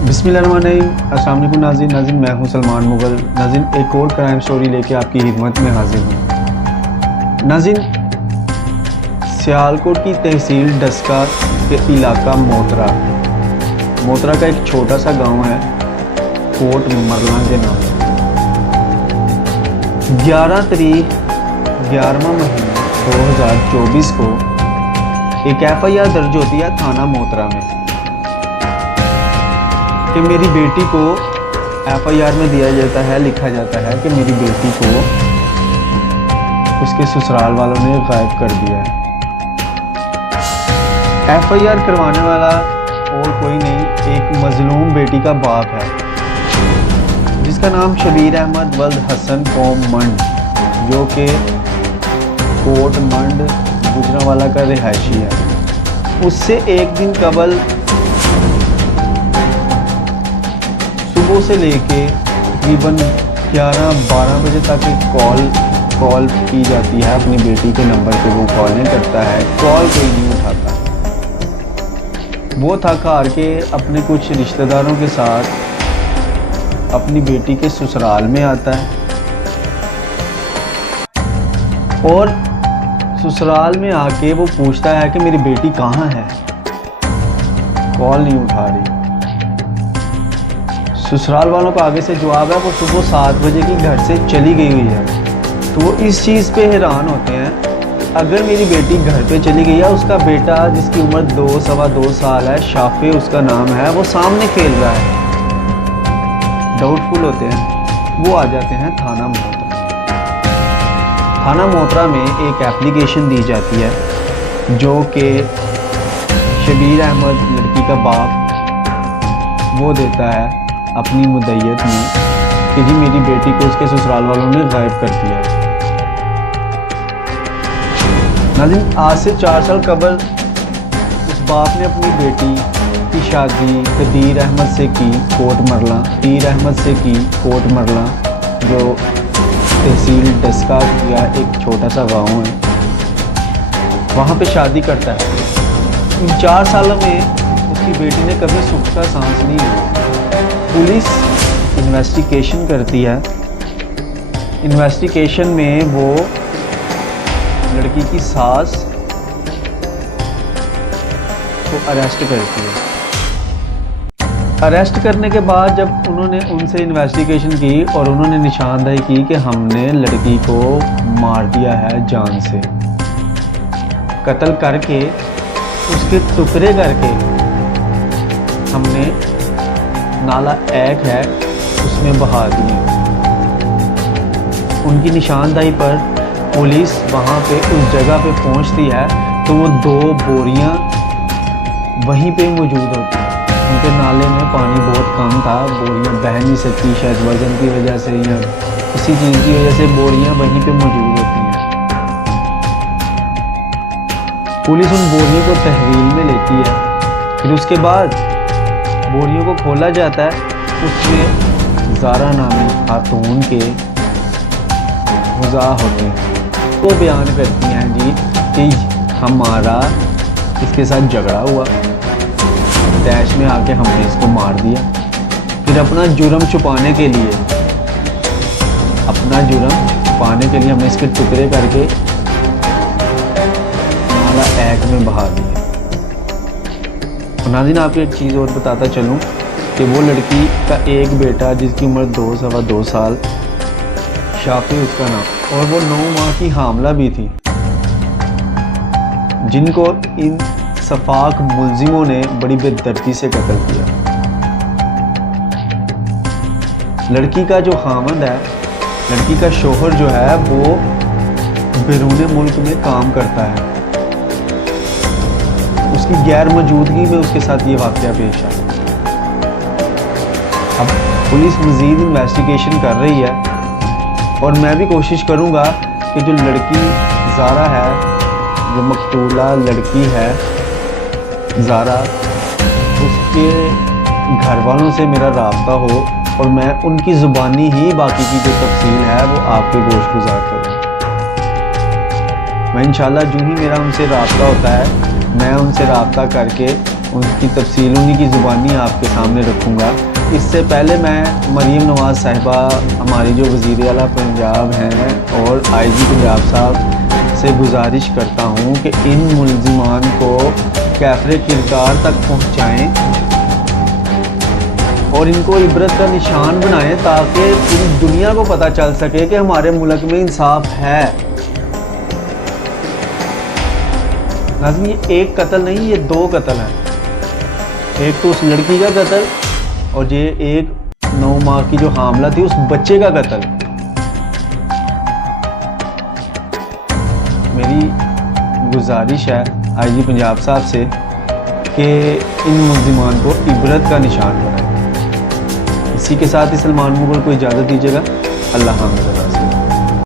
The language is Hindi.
बिस्मिल्लाहिर्रहमानिर्रहीम। अस्सलाम वालेकुम नाज़रीन, मैं हूं सलमान मुग़ल। नाज़रीन, एक और क्राइम स्टोरी लेके आपकी खिदमत में हाजिर हूं। नाज़रीन, सियालकोट की तहसील डस्का के इलाका मोतरा का एक छोटा सा गांव है कोट मरला के नाम। 11 तारीख 11वां महीना 2024 को एक FIR दर्ज होती है थाना मोतरा में कि मेरी बेटी को FIR में दिया जाता है, लिखा जाता है कि मेरी बेटी को उसके ससुराल वालों ने गायब कर दिया है। FIR करवाने वाला और कोई नहीं, एक मजलूम बेटी का बाप है जिसका नाम शबीर अहमद वल्द हसन कौम मंड, जो कि कोट मंड गुजरांवाला का रिहायशी है। उससे एक दिन कबल सुबह से लेके तकरीबन 11-12 बजे तक एक कॉल की जाती है अपनी बेटी के नंबर पे। वो कॉलें करता है, कॉल कोई नहीं उठाता। वो थक हार के अपने कुछ रिश्तेदारों के साथ अपनी बेटी के ससुराल में आता है और ससुराल में आके वो पूछता है कि मेरी बेटी कहाँ है, कॉल नहीं उठा रही। ससुराल वालों का आगे से जवाब है वो सुबह 7 बजे की घर से चली गई हुई है। तो वो इस चीज़ पे हैरान होते हैं, अगर मेरी बेटी घर पे चली गई है, उसका बेटा जिसकी उम्र 2-2.25 साल है, शाफे उसका नाम है, वो सामने खेल रहा है। डाउटफुल होते हैं, वो आ जाते हैं थाना मोतरा। थाना मोतरा में एक एप्लीकेशन दी जाती है जो कि शबीर अहमद लड़की का बाप वो देता है अपनी मुद्दईयत में कि जी मेरी बेटी को उसके ससुराल वालों ने गायब कर दिया है। नाज़रीन, आज से 4 साल कबल उस बाप ने अपनी बेटी की शादी कदीर अहमद से की कोट मरला, जो तहसील डस्का का एक छोटा सा गांव है, वहाँ पे शादी करता है। इन 4 सालों में उसकी बेटी ने कभी सुख का सांस नहीं लिया। पुलिस इन्वेस्टिगेशन करती है। इन्वेस्टिगेशन में वो लड़की की सास को अरेस्ट करती है। अरेस्ट करने के बाद जब उन्होंने उनसे इन्वेस्टिगेशन की और उन्होंने निशानदेही की कि हमने लड़की को मार दिया है, जान से कत्ल करके उसके टुकड़े करके हमने नाला एक है उसमें बहा दिए। उनकी निशानदेही पर पुलिस वहाँ पे उस जगह पे पहुँचती है तो वो 2 बोरियाँ वहीं पे मौजूद होती हैं। उनके नाले में पानी बहुत कम था, बोरियाँ बह नहीं सकती, शायद वजन की वजह से या किसी चीज़ की वजह से बोरियाँ वहीं पे मौजूद होती हैं। पुलिस उन बोरियों को तहवील में लेती है। फिर उसके बाद बोरियों को खोला जाता है, उसमें ज़ारा नामी खातून के मुज़ा होते हैं। वो बयान करती हैं जी कि हमारा इसके साथ झगड़ा हुआ, दैश में आके हमने इसको मार दिया। फिर अपना जुर्म छुपाने के लिए हमने इसके टुकड़े करके नाला एक में बहा दिए। नाज़रीन, आपको एक चीज़ और बताता चलूँ कि वो लड़की का एक बेटा जिसकी उम्र 2-2.25 साल, शाफी उसका नाम, और वो 9 माह की हामला भी थी, जिनको इन सफाक मुलजिमों ने बड़ी बेदर्दी से कत्ल किया। लड़की का जो खामद है, लड़की का शोहर जो है, वो बैरून मुल्क में काम करता है। उसकी गैर मौजूदगी में उसके साथ ये वाक़या पेश आया। अब पुलिस मज़ीद इन्वेस्टिगेशन कर रही है और मैं भी कोशिश करूँगा कि जो लड़की ज़ारा है, जो मकतूला लड़की है ज़ारा, उसके घर वालों से मेरा राब्ता हो और मैं उनकी ज़ुबानी ही बाकी की जो तफसील है वो आपके गोश गुजार करूँ। मैं इंशाल्लाह जो ही मेरा उनसे राब्ता होता है, मैं उनसे राब्ता करके उनकी तफसील उन्हीं की ज़ुबानी आपके सामने रखूँगा। इससे पहले मैं मरीम नवाज़ साहिबा हमारी जो वज़ीर आला पंजाब हैं और आईजी पंजाब साहब से गुजारिश करता हूँ कि इन मुलज़िमान को कैफ़रे किरदार तक पहुँचाएँ और इनको इबरत का निशान बनाएं ताकि पूरी दुनिया को पता चल सके कि हमारे मुल्क में इंसाफ है। नाज़रीन, ये एक कत्ल नहीं, ये 2 कत्ल हैं। एक तो उस लड़की का कत्ल और ये एक 9 माह की जो हामला थी उस बच्चे का कत्ल। मेरी गुजारिश है आईजी पंजाब साहब से कि इन मुल्ज़िमान को इबरत का निशान बनाएं। इसी के साथ ही सलमान मुग़ल को इजाज़त दीजिएगा। अल्लाह हाफ़िज़।